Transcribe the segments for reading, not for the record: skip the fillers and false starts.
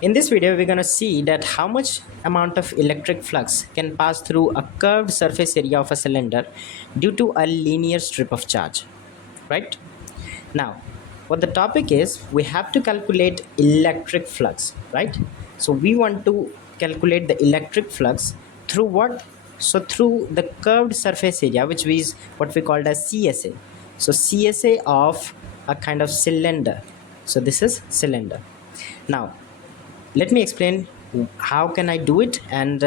In this video, we're going to see that how much amount of electric flux can pass through a curved surface area of a cylinder due to a linear strip of charge, right? Now, what the topic is, we have to calculate electric flux, right? So we want to calculate the electric flux through what? So through the curved surface area, which is what we called as CSA. So CSA of a kind of cylinder. So this is cylinder. Now, let me explain how can I do it and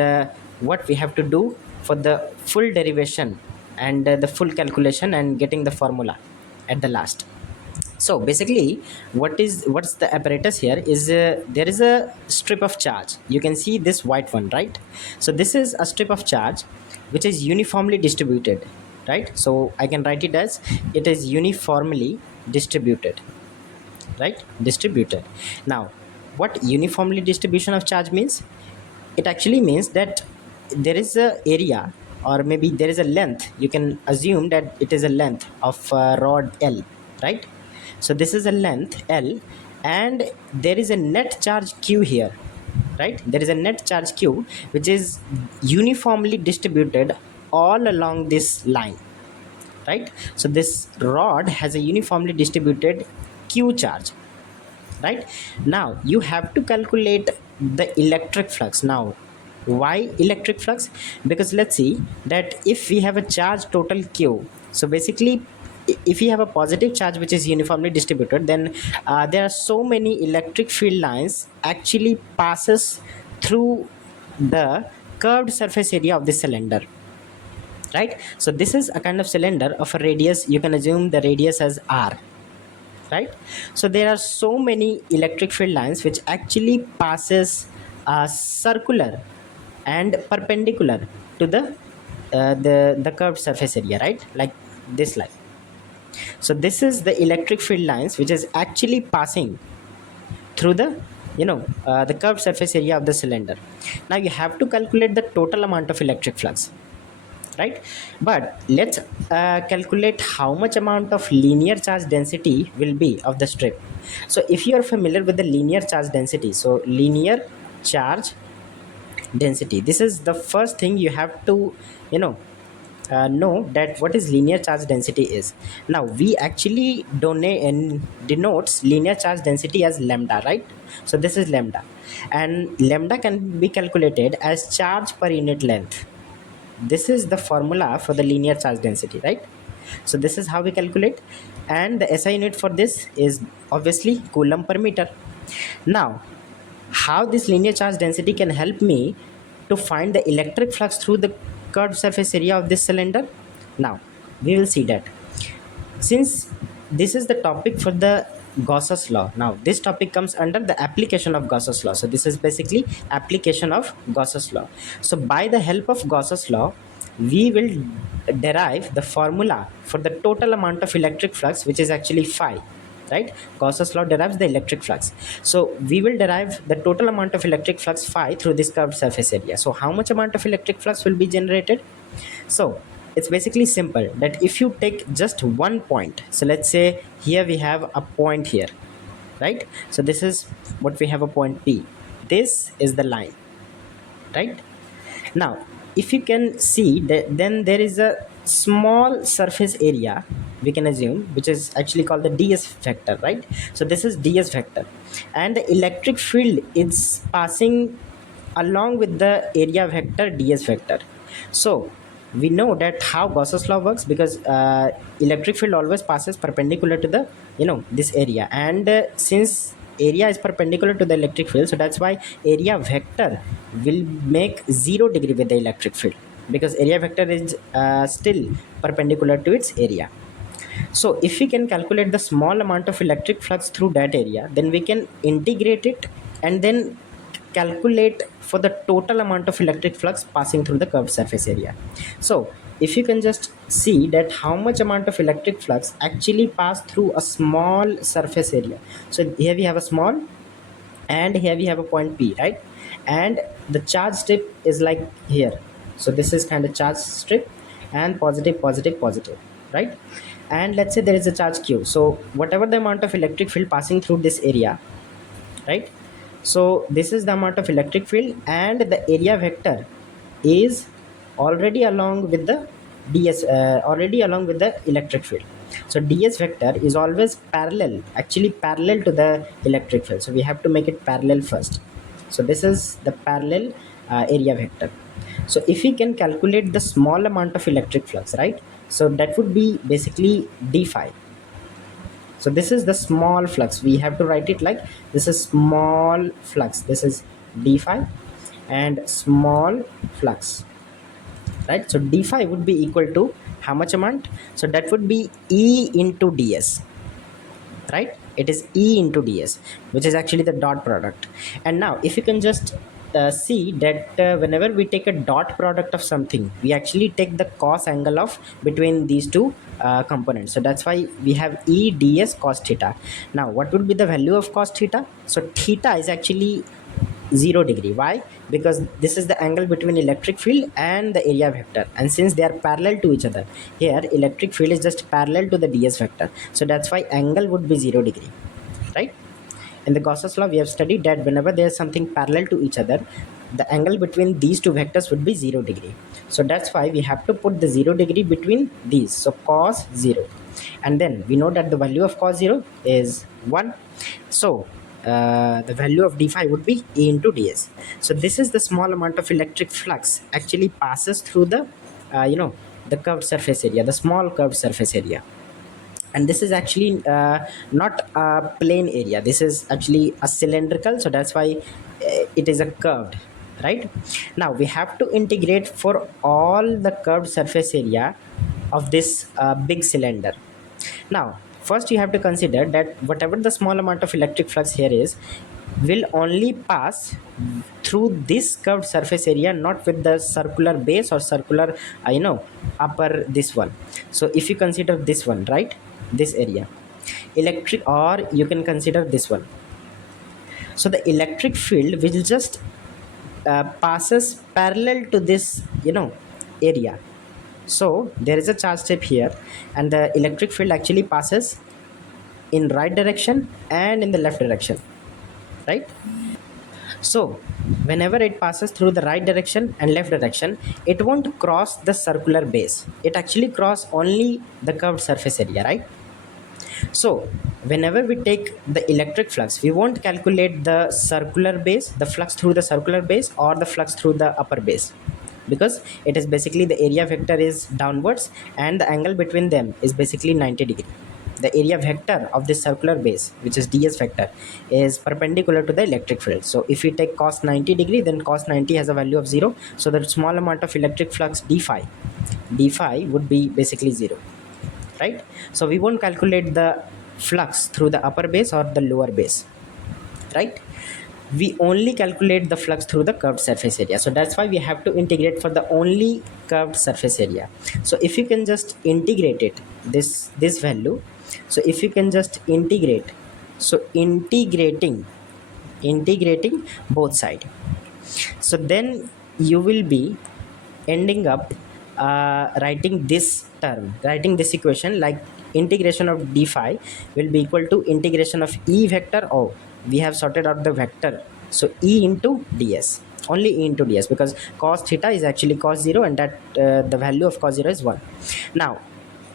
what we have to do for the full derivation and the full calculation and getting the formula at the last. So basically what's the apparatus here is there is a strip of charge. You can see this white one, right? So this is a strip of charge which is uniformly distributed, right? So I can write it as it is uniformly distributed, right? Distributed. Now, what uniformly distribution of charge means? It actually means that there is a area, or maybe there is a length. You can assume that it is a length of rod L, right? So this is a length L, and there is a net charge Q here, right? There is a net charge Q which is uniformly distributed all along this line, right? So this rod has a uniformly distributed Q charge, right? Now you have to calculate the electric flux. Now, why electric flux? Because let's see that if we have a charge total Q, so basically if we have a positive charge which is uniformly distributed, then there are so many electric field lines actually passes through the curved surface area of the cylinder, right? So this is a kind of cylinder of a radius. You can assume the radius as R, right? So there are so many electric field lines which actually passes circular and perpendicular to the curved surface area, right? Like this line. So this is the electric field lines which is actually passing through the curved surface area of the cylinder. Now you have to calculate the total amount of electric flux, right? But let's calculate how much amount of linear charge density will be of the strip. So if you are familiar with the linear charge density, so linear charge density, this is the first thing you have to know that what is linear charge density is. Now we actually denotes linear charge density as lambda, right? So this is lambda, and lambda can be calculated as charge per unit length. This is the formula for the linear charge density, right? So this is how we calculate, and the SI unit for this is obviously Coulomb per meter. Now, how this linear charge density can help me to find the electric flux through the curved surface area of this cylinder? Now we will see that, since this is the topic for the Gauss's law. Now this topic comes under the application of Gauss's law. So this is basically application of Gauss's law. So by the help of Gauss's law, we will derive the formula for the total amount of electric flux, which is actually phi, right? Gauss's law derives the electric flux. So we will derive the total amount of electric flux phi through this curved surface area. So how much amount of electric flux will be generated? So it's basically simple that if you take just one point, so let's say here we have a point here, right? So this is what we have, a point P. This is the line, right? Now if you can see that, then there is a small surface area we can assume, which is actually called the ds vector, right? So this is ds vector, and the electric field is passing along with the area vector ds vector. So we know that how Gauss's law works, because electric field always passes perpendicular to the this area, and since area is perpendicular to the electric field, so that's why area vector will make 0 degree with the electric field, because area vector is still perpendicular to its area. So if we can calculate the small amount of electric flux through that area, then we can integrate it and then calculate for the total amount of electric flux passing through the curved surface area. So if you can just see that how much amount of electric flux actually pass through a small surface area. So here we have a small, and here we have a point P, right? And the charge strip is like here. So this is kind of charge strip, and positive, positive, positive, right? And let's say there is a charge Q. So whatever the amount of electric field passing through this area, right? So this is the amount of electric field, and the area vector is already along with the ds, already along with the electric field. So ds vector is always parallel, actually parallel to the electric field, so we have to make it parallel first. So this is the parallel area vector. So if we can calculate the small amount of electric flux, right, so that would be basically d phi. So this is the small flux, we have to write it like this is small flux, this is d phi and small flux, right? So d phi would be equal to how much amount? So that would be E into ds, right? It is E into ds, which is actually the dot product. And now if you can just see that whenever we take a dot product of something, we actually take the cos angle of between these two components. So that's why we have E ds cos theta. Now what would be the value of cos theta? So theta is actually 0 degree. Why? Because this is the angle between electric field and the area vector, and since they are parallel to each other, here electric field is just parallel to the ds vector, so that's why angle would be 0 degree, right? In the Gauss's law we have studied that whenever there is something parallel to each other, the angle between these two vectors would be 0 degree. So that's why we have to put the 0 degree between these, so cos 0, and then we know that the value of cos 0 is 1. So the value of d phi would be E into ds. So this is the small amount of electric flux actually passes through the the curved surface area, the small curved surface area. And this is actually not a plane area, this is actually a cylindrical, so that's why it is a curved, right? Now we have to integrate for all the curved surface area of this big cylinder. Now first you have to consider that whatever the small amount of electric flux here is will only pass through this curved surface area, not with the circular base or circular upper this one. So if you consider this one, right, this area electric, or you can consider this one, so the electric field will just passes parallel to this area. So there is a charge step here, and the electric field actually passes in right direction and in the left direction, right? So whenever it passes through the right direction and left direction, it won't cross the circular base, it actually cross only the curved surface area, right? So whenever we take the electric flux, we won't calculate the circular base, the flux through the circular base, or the flux through the upper base, because it is basically the area vector is downwards and the angle between them is basically 90 degree. The area vector of this circular base, which is ds vector, is perpendicular to the electric field. So if we take cos 90 degree, then cos 90 has a value of 0, so the small amount of electric flux d phi would be basically 0, right? So we won't calculate the flux through the upper base or the lower base, right? We only calculate the flux through the curved surface area, so that's why we have to integrate for the only curved surface area. So if you can just integrate it, this value, so if you can just integrate, so integrating both side, so then you will be ending up writing this term, writing this equation like integration of d phi will be equal to integration of E vector. Oh, we have sorted out the vector, so E into ds, only E into ds, because cos theta is actually cos 0, and that the value of cos 0 is 1. Now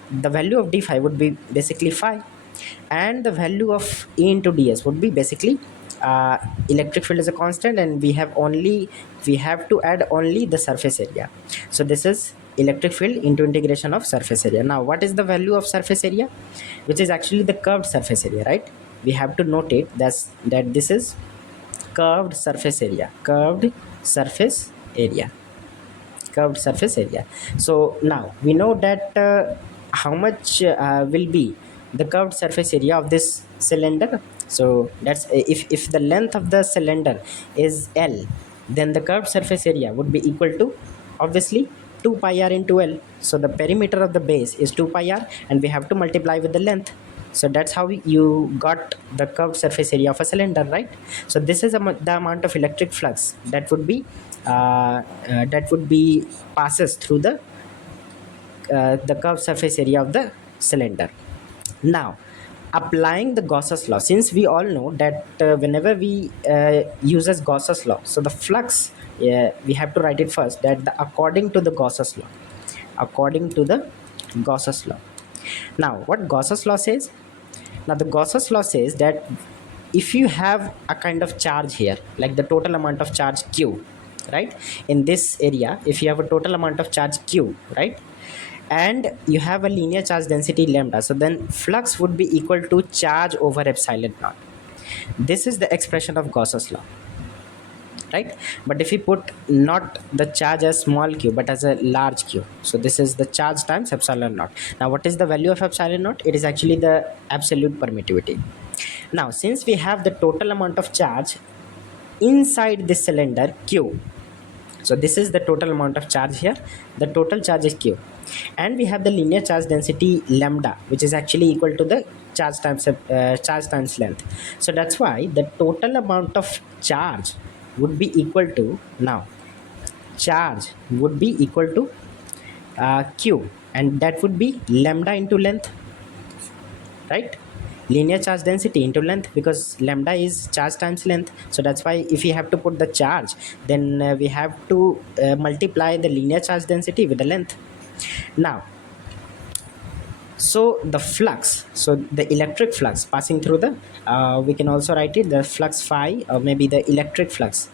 the value of d phi would be basically phi, and the value of E into ds would be basically electric field is a constant, and we have to add only the surface area. So this is electric field into integration of surface area. Now what is the value of surface area, which is actually the curved surface area, right? We have to note it that this is curved surface area, curved surface area, curved surface area. So now we know that how much will be the curved surface area of this cylinder. So that's if the length of the cylinder is L, then the curved surface area would be equal to obviously 2 pi r into L. So the perimeter of the base is 2 pi r, and we have to multiply with the length. So that's how you got the curved surface area of a cylinder, right? So this is the amount of electric flux that would be passes through the curved surface area of the cylinder. Now applying the Gauss's law, since we all know that whenever we uses Gauss's law, so the flux, we have to write it first, that according to the Gauss's law, according to the Gauss's law. Now what Gauss's law says? Now the Gauss's law says that if you have a kind of charge here, like the total amount of charge q, right, in this area, if you have a total amount of charge q, right, and you have a linear charge density lambda, so then flux would be equal to charge over epsilon naught. This is the expression of Gauss's law, right? But if we put not the charge as small q but as a large q, so this is the charge times epsilon naught. Now what is the value of epsilon naught? It is actually the absolute permittivity. Now since we have the total amount of charge inside this cylinder q, so this is the total amount of charge here, the total charge is q, and we have the linear charge density lambda, which is actually equal to the charge times length. So that's why the total amount of charge would be equal to, now charge would be equal to q, and that would be lambda into length, right? Linear charge density into length, because lambda is charge times length. So that's why if we have to put the charge, then we have to multiply the linear charge density with the length. Now so the flux, so the electric flux passing through the we can also write it, the flux phi, or maybe the electric flux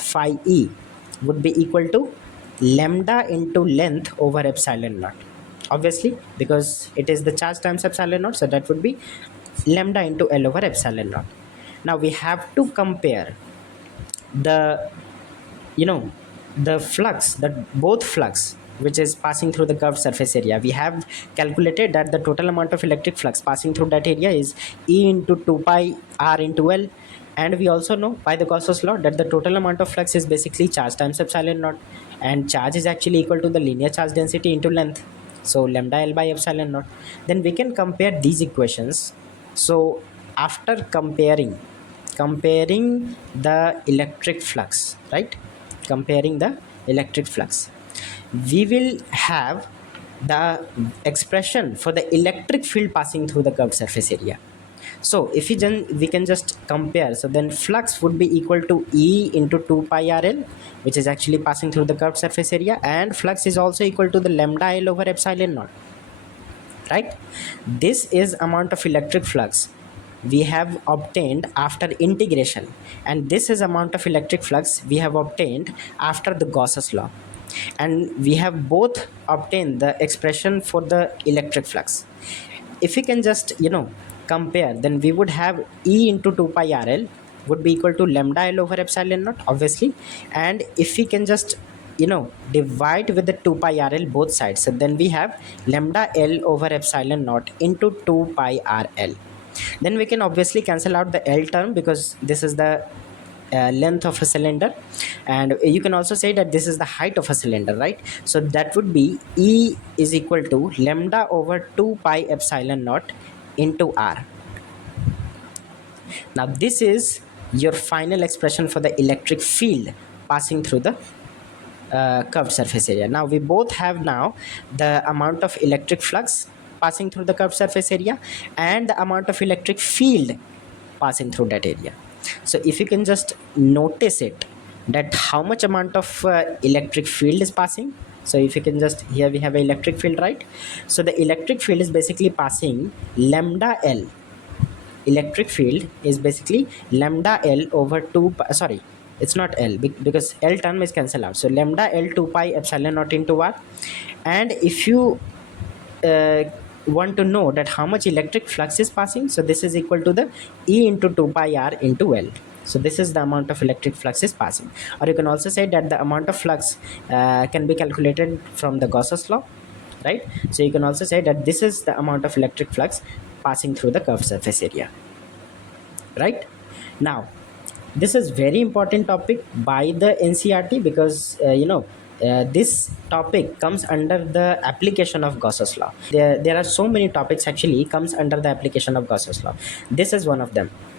phi e would be equal to lambda into length over epsilon naught, obviously, because it is the charge times epsilon naught, so that would be lambda into L over epsilon naught. Now we have to compare the, the flux, that both flux which is passing through the curved surface area. We have calculated that the total amount of electric flux passing through that area is E into 2 pi R into L, and we also know by the Gauss's law that the total amount of flux is basically charge times epsilon naught, and charge is actually equal to the linear charge density into length, so lambda L by epsilon naught. Then we can compare these equations. So after comparing the electric flux, right, comparing the electric flux, we will have the expression for the electric field passing through the curved surface area. So if we can just compare, so then flux would be equal to E into 2 pi RL, which is actually passing through the curved surface area, and flux is also equal to the lambda L over epsilon naught, right? This is amount of electric flux we have obtained after integration, and this is amount of electric flux we have obtained after the Gauss's law, and we have both obtained the expression for the electric flux. If we can just compare, then we would have E into 2 pi RL would be equal to lambda L over epsilon naught, obviously, and if we can just divide with the 2 pi RL both sides, so then we have lambda L over epsilon naught into 2 pi RL. Then we can obviously cancel out the L term, because this is the length of a cylinder, and you can also say that this is the height of a cylinder, right? So that would be E is equal to lambda over 2 pi epsilon naught into R. Now this is your final expression for the electric field passing through the curved surface area. Now we both have now the amount of electric flux passing through the curved surface area and the amount of electric field passing through that area. So if you can just notice it, that how much amount of electric field is passing. So if you can just, here we have an electric field, right? So the electric field is basically passing lambda L. Electric field is basically lambda L over 2 pi, sorry, it's not L, because L term is cancelled out. So lambda L 2 pi epsilon naught into R. And if you want to know that how much electric flux is passing, so this is equal to the E into 2 pi R into L. So this is the amount of electric flux is passing. Or you can also say that the amount of flux can be calculated from the Gauss's law, right? So you can also say that this is the amount of electric flux passing through the curved surface area, right? Now this is very important topic by the NCERT, because this topic comes under the application of Gauss's law. There are so many topics actually comes under the application of Gauss's law. This is one of them.